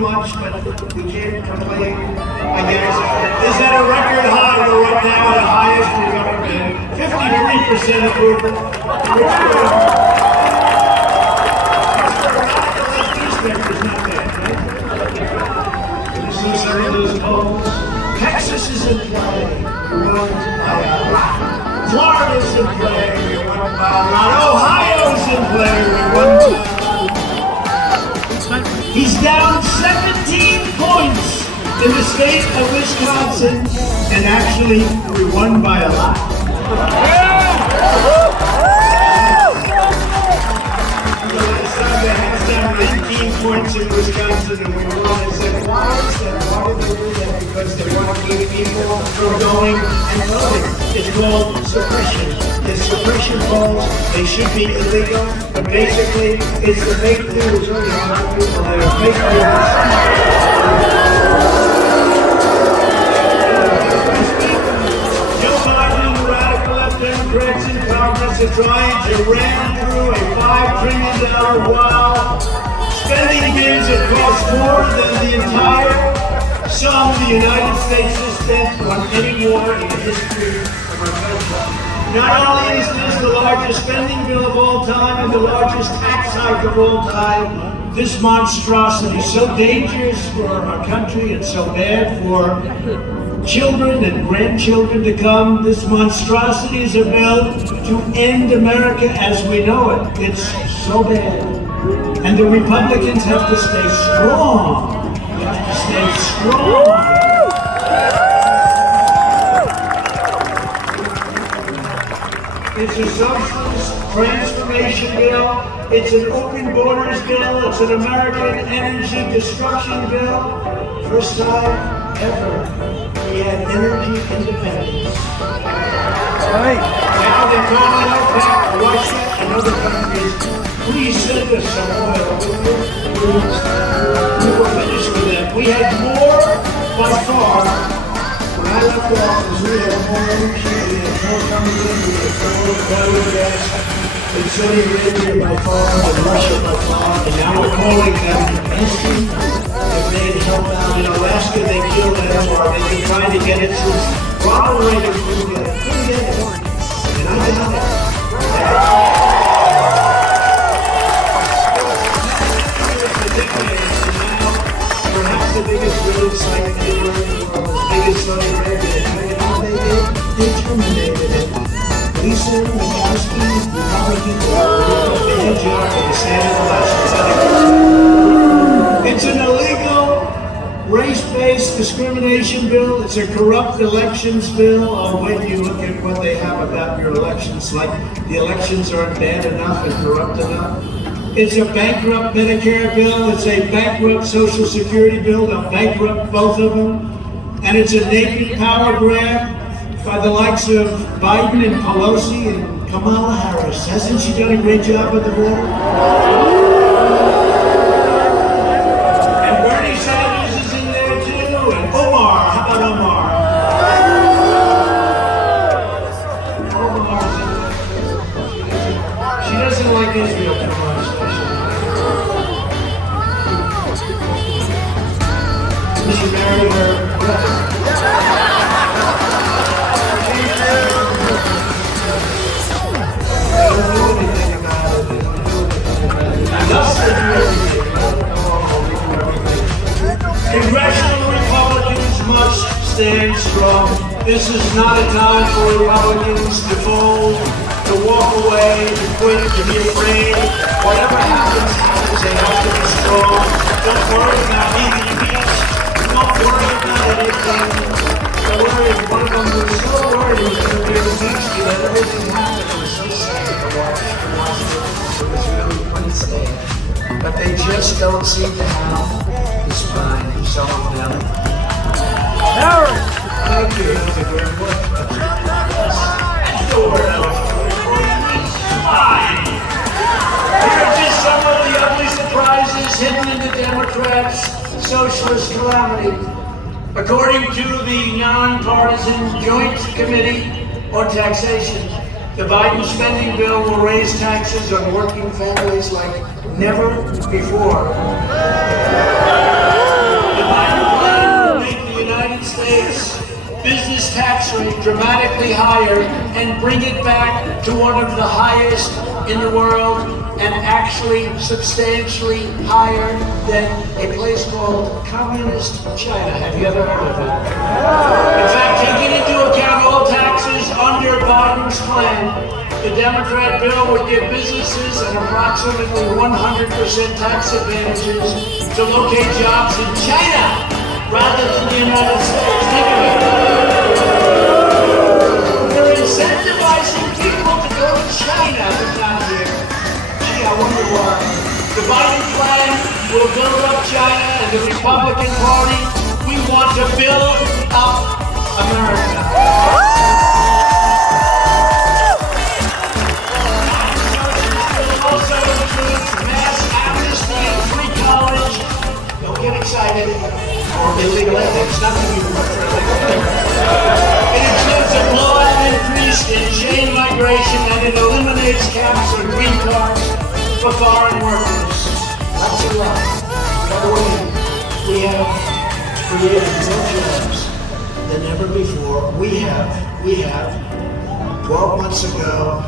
much, but we can't complain, I guess. Is that a record high? We're right now at the highest we've ever been. 53% approval. Texas is in play, won by a lot. Florida's in play, we won by a lot. Ohio's in play, we won by a lot. He's down 17 points in the state of Wisconsin, and actually, we won by a lot. Has down 19 points in Wisconsin, and we won. I said, why is that? Why did they do that? Because they want to keep people from going and voting. It's called suppression. It's suppression polls. They should be illegal, but basically, it's the fake news. Oh, yeah, a lot of people that are fake news. Joe Biden and the radical left Democrats in Congress are trying to ram through a $5 trillion wall. Spending bills that cost more than the entire sum the United States has spent on any war in the history of our country. Not only is this the largest spending bill of all time and the largest tax hike of all time, this monstrosity is so dangerous for our country and so bad for children and grandchildren to come. This monstrosity is a bill to end America as we know it. It's so bad. And the Republicans have to stay strong. They have to stay strong. It's a socialist transformation bill. It's an open borders bill. It's an American energy destruction bill. First time ever we had energy independence. Right. Now they're calling OPEC, Russia, and other countries. Please send us some oil. We were finished with that. We had more by far. When I left office, we had more energy, we had more coming in, we had more oil gas, and Saudi Arabia by far, and Russia by far, and now we're calling them missing. If they'd help out in Alaska, they killed them, or they've been trying to get it since Ronald Reagan couldn't get it. And I got it. Perhaps the biggest road site in the world, the biggest Saudi Arabia. You know what they did? They terminated it. Lisa Murkowski, Republicans, the NGR for the Senate elections. It's an illegal race-based discrimination bill. It's a corrupt elections bill. When you look at what they have about your elections, like the elections aren't bad enough and corrupt enough. It's a bankrupt Medicare bill. It's a bankrupt Social Security bill. They'll bankrupt both of them. And it's a naked power grab by the likes of Biden and Pelosi and Kamala Harris. Hasn't she done a great job at the border? And Bernie Sanders is in there too. And Omar. How about Omar? Omar's in there. She doesn't like Israel too much. Did she marry her brother? Congressional Republicans must stand strong. This is not a time for Republicans to fold, to walk away, to quit, to be afraid. Whatever happens, they have to be strong. Don't worry about impeachment. Don't worry about anything. Don't worry. One of them was so worried he was going to be impeached that everything happened. It was so sad to watch. It was really quite sad. But they just don't seem to have the spine. Some of them. Howard! Thank you. That was a great work. That's the word I was going for. Spine. Here are just some of the ugly surprises hidden in the Democrats' socialist calamity. According to the nonpartisan Joint Committee on Taxation, the Biden spending bill will raise taxes on working families like never before. this tax rate dramatically higher and bring it back to one of the highest in the world, and actually substantially higher than a place called Communist China. Have you ever heard of it? In fact, taking into account all taxes under Biden's plan, the Democrat bill would give businesses an approximately 100% tax advantages to locate jobs in China rather than the United States. Think of it. They're incentivizing people to go to China, but not here. Gee, I wonder why. The Biden plan will build up China, and the Republican Party, we want to build up America. Also includes mass amnesty and free college. Don't get excited. Or illegal ethics, nothing you want for illegal ethics. It includes a broad increase in chain migration, and it eliminates caps on green cards for foreign workers. Lots of love. By the way, we have created more jobs than ever before. We have 12 months ago,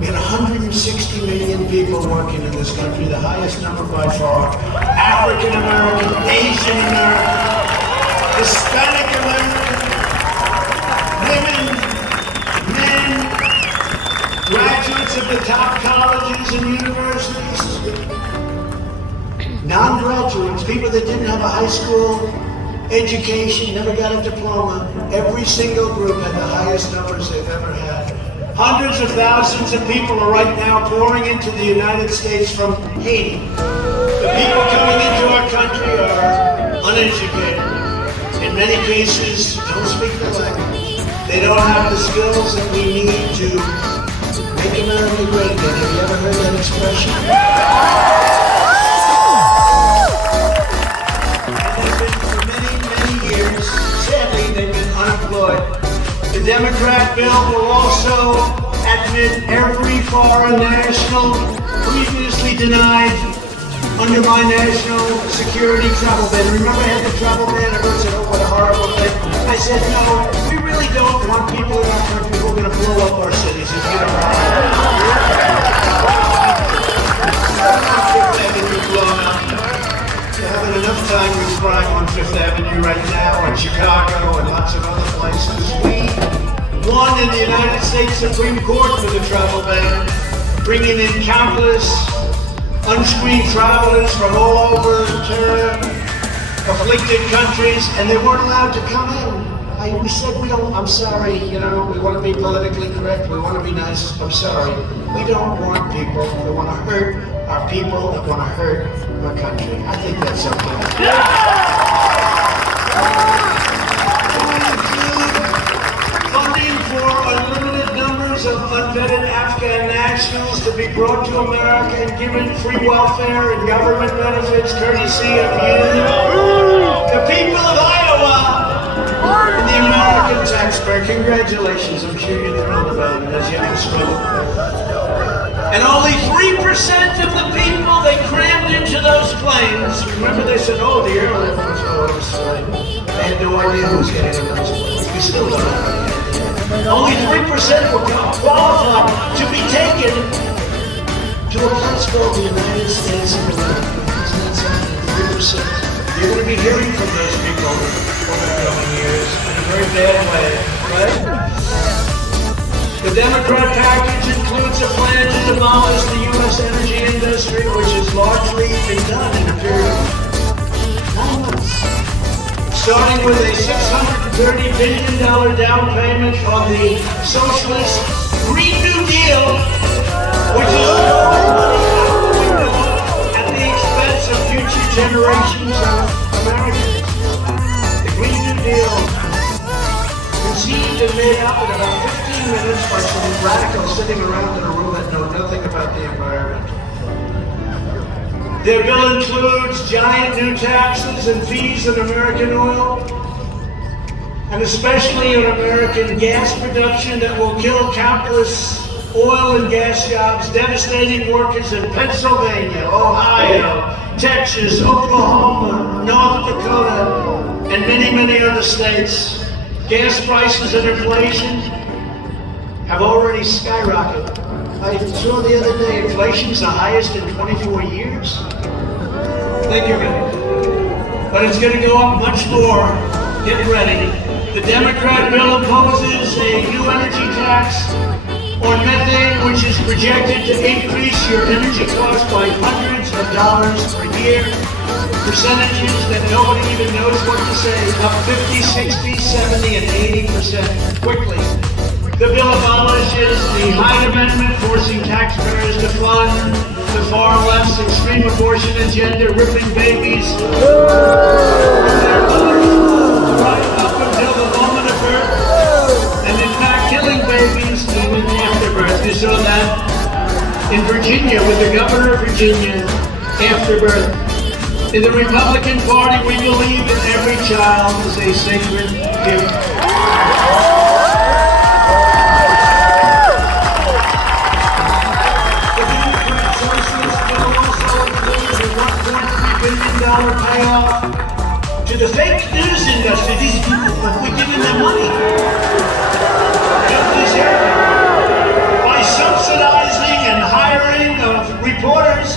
we had 160 million people working in this country, the highest number by far. African American, Asian American, Hispanic American, women, men, graduates of the top colleges and universities, non-graduates, people that didn't have a high school education, never got a diploma. Every single group had the highest numbers they've ever had. Hundreds of thousands of people are right now pouring into the United States from Haiti. The people coming into our country are uneducated. In many cases, don't speak the language. They don't have the skills that we need to make America great again. Have you ever heard that expression? And they've been for many, many years, sadly, they've been unemployed. The Democrat bill will also admit every foreign national previously denied under my national security travel ban. Remember I had the travel ban? Everyone said, oh, what a horrible thing. I said, no, we really don't want people in our country who are going to blow up our cities and get around. Fifth Avenue blown up. They're having enough time with crime on Fifth Avenue right now, and Chicago, and lots of other places. We won in the United States Supreme Court for the travel ban, bringing in countless unscreened travelers from all over terror-afflicted countries, and they weren't allowed to come in. We said, I'm sorry, we want to be politically correct, we want to be nice, I'm sorry. We don't want people that want to hurt our people, that want to hurt our country. I think that's okay. Funding for unlimited numbers of unvetted Afghan nationals to be brought to America and given free welfare and government benefits courtesy of you, the people of Iowa, and the American taxpayer. Congratulations, I'm sure you're thrilled about it as young. And only 3% of the people they crammed into those planes, remember they said, oh, the airlift was they had no idea who was getting in those planes. We still don't know. Only 3% were qualified to be taken to a place called the United States of America. Isn't that something? 3%. You're going to be hearing from those people over the coming years in a very bad way, right? The Democrat package includes a plan to demolish the U.S. energy industry, which has largely been done in a period of 9 months. Starting with a $630 billion down payment on the socialist Green New Deal, which is throwing money out the window at the expense of future generations of Americans. The Green New Deal, conceived and made up in about 15 minutes by some radicals sitting around in a room that know nothing about the environment. Their bill includes giant new taxes and fees on American oil, and especially on American gas production that will kill countless oil and gas jobs, devastating workers in Pennsylvania, Ohio, Texas, Oklahoma, North Dakota, and many, many other states. gas prices and inflation have already skyrocketed. I saw the other day, inflation's the highest in 24 years. Think of it. But it's going to go up much more. Get ready. The Democrat bill imposes a new energy tax on methane, which is projected to increase your energy costs by hundreds of dollars per year. Percentages that nobody even knows what to say, up 50, 60, 70, and 80% quickly. The bill abolishes the Hyde Amendment, forcing taxpayers to fund the far left's extreme abortion agenda, ripping babies right up until the moment of birth, and in fact killing babies even after birth. You saw that in Virginia with the governor of Virginia after birth. In the Republican Party, we believe that every child is a sacred gift. The Democrat Socialist bill also includes a $1.3 billion payoff to the fake news industry. These people, we giving them money. By subsidizing and hiring of reporters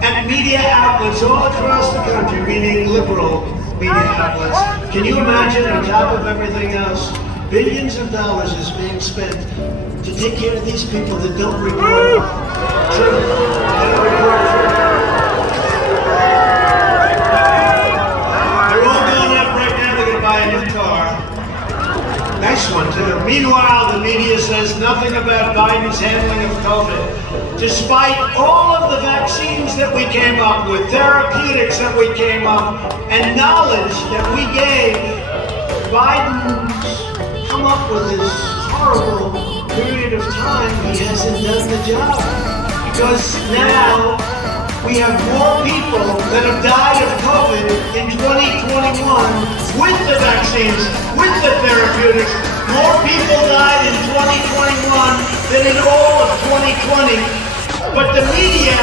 and media outlets all across the country, meaning liberal media outlets. Can you imagine, on top of everything else, billions of dollars is being spent to take care of these people that don't report truth. They don't report truth. They're all going up right now, they're going to buy a new car. Nice one, too. Meanwhile, the media says nothing about Biden's handling of COVID. Despite all of the vaccines that we came up with, therapeutics that we came up, and knowledge that we gave, Biden's come up with this horrible period of time he hasn't done the job. Because now we have more people that have died of COVID in 2021 with the vaccines, with the therapeutics. More people died in 2021 than in all of 2020. But the media